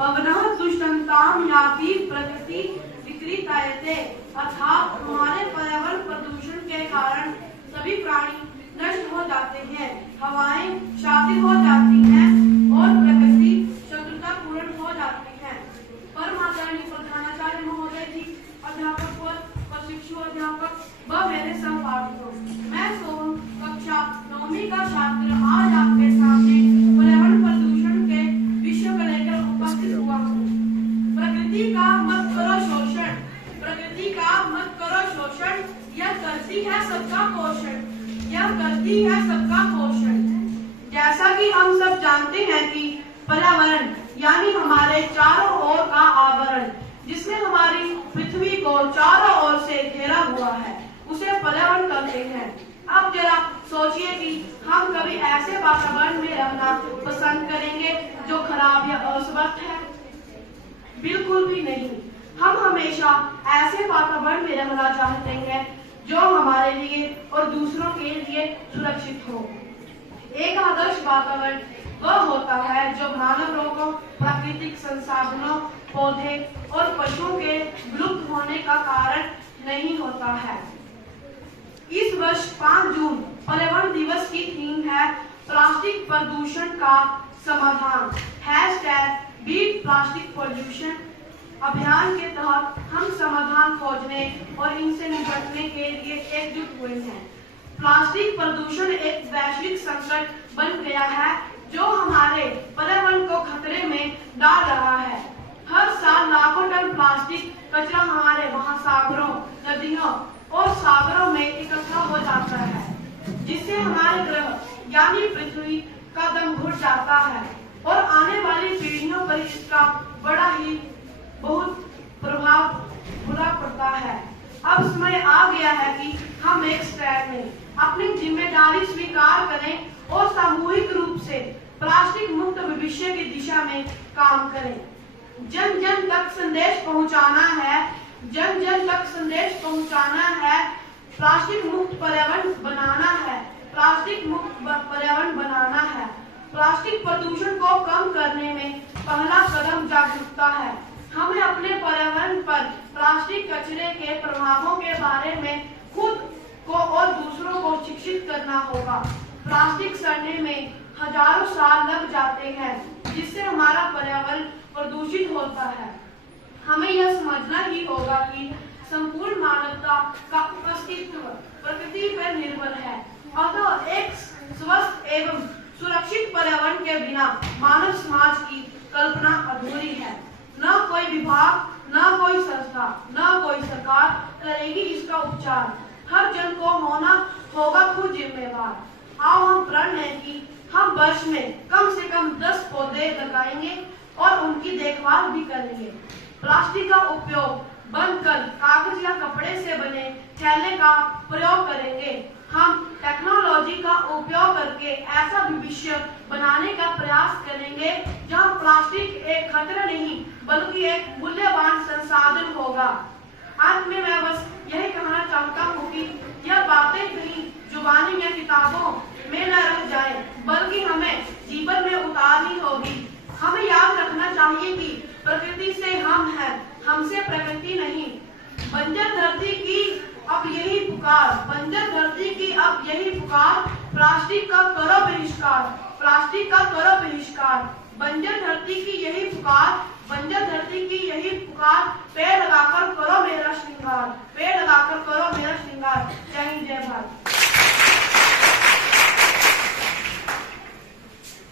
पवनः तुष्टन्ताम याति प्रकृति विकृतायते, अर्थात हमारे पर्यावरण प्रदूषण के कारण सभी प्राणी नष्ट हो जाते हैं, हवाएं क्षातित हो जाती हैं और प्रकृति शत्रुतापूर्ण हो जाती है। परमादरणीय प्रधानाचार्य महोदय जी, अध्यापक और प्रशिक्षु अध्यापक व मेरे सहपाठियों, मैं सोहम कक्षा 9वीं का छात्र आज आपके सामने पर्यावरण प्रदूषण के विषय को लेकर उपस्थित हुआ हूँ। प्रकृति का मत करो शोषण, प्रकृति का मत करो शोषण, यह करती है सबका पोषण, यह करती है सबका पोषण। जैसा कि हम सब जानते हैं कि पर्यावरण यानी हमारे चारों ओर का आवरण, जिसमें हमारी पृथ्वी को चारों ओर से घेरा हुआ है, उसे पर्यावरण कहते हैं। अब जरा सोचिए कि हम कभी ऐसे वातावरण में रहना पसंद करेंगे जो खराब या अस्वस्थ है? बिल्कुल भी नहीं। हम हमेशा ऐसे वातावरण में रहना चाहते हैं जो हमारे लिए और दूसरों के लिए सुरक्षित हो। एक आदर्श वातावरण वह होता है जो मानव रोगों, प्राकृतिक संसाधनों, पौधे और पशुओं के विलुप्त होने का कारण नहीं होता है। इस वर्ष 5 जून पर्यावरण दिवस की थीम है प्लास्टिक प्रदूषण का समाधान, #बीट प्लास्टिक पॉल्यूशन। अभियान के तहत हम समाधान खोजने और इनसे निपटने के लिए एकजुट हुए हैं। प्लास्टिक प्रदूषण एक वैश्विक संकट बन गया है जो हमारे पर्यावरण को खतरे में डाल रहा है। हर साल लाखों टन प्लास्टिक कचरा हमारे महासागरों, नदियों और सागरों में इकट्ठा हो जाता है, जिससे हमारे ग्रह यानी पृथ्वी का दम घुट जाता है और आने वाली पीढ़ियों पर इसका बहुत बुरा पड़ता है। अब समय आ गया है कि हम एक स्टैंड लें, अपनी जिम्मेदारी स्वीकार करें और सामूहिक रूप से प्लास्टिक मुक्त भविष्य की दिशा में काम करें। जन जन तक संदेश पहुंचाना है, जन जन तक संदेश पहुंचाना है, प्लास्टिक मुक्त पर्यावरण बनाना है, प्लास्टिक मुक्त पर्यावरण बनाना है। प्लास्टिक प्रदूषण को कम करने में पहला कदम जागरूकता है। हमें अपने पर्यावरण पर प्लास्टिक कचरे के प्रभावों के बारे में खुद को और दूसरों को शिक्षित करना होगा। प्लास्टिक सड़ने में हजारों साल लग जाते हैं, जिससे हमारा पर्यावरण प्रदूषित होता है। हमें यह समझना ही होगा कि संपूर्ण मानवता का अस्तित्व प्रकृति पर निर्भर है, अतः एक स्वस्थ एवं सुरक्षित पर्यावरण के बिना मानव समाज की कल्पना अधूरी है। न कोई विभाग, न कोई संस्था, न कोई सरकार करेगी इसका उपचार। हर जन को होना होगा खुद जिम्मेवार। आओ हम प्रण लें कि हम वर्ष में कम से कम 10 पौधे लगाएंगे और उनकी देखभाल भी करेंगे। प्लास्टिक का उपयोग बंद कर कागज या कपड़े से बने थैले का प्रयोग करेंगे। हम टेक्नोलॉजी का उपयोग करके ऐसा भविष्य बनाने का प्रयास करेंगे जहां प्लास्टिक एक खतरा नहीं बल्कि एक मूल्यवान संसाधन होगा। अंत में मैं बस यही कहना चाहता हूँ कि यह बातें कहीं जुबानी या किताबों में न रह जाए, बल्कि हमें जीवन में उतारनी होगी। हमें याद रखना चाहिए कि प्रकृति से हम हैं, हमसे प्रकृति नहीं। बंजर धरती की अब यही पुकार, बंजर धरती की अब यही पुकार, प्लास्टिक का करो बहिष्कार, प्लास्टिक का करो बहिष्कार। बंजर धरती की यही पुकार, बंजर धरती की यही पुकार, पेड़ लगाकर करो मेरा श्रृंगार, पेड़ लगाकर करो मेरा श्रृंगार। जय हिंद, जय भारत।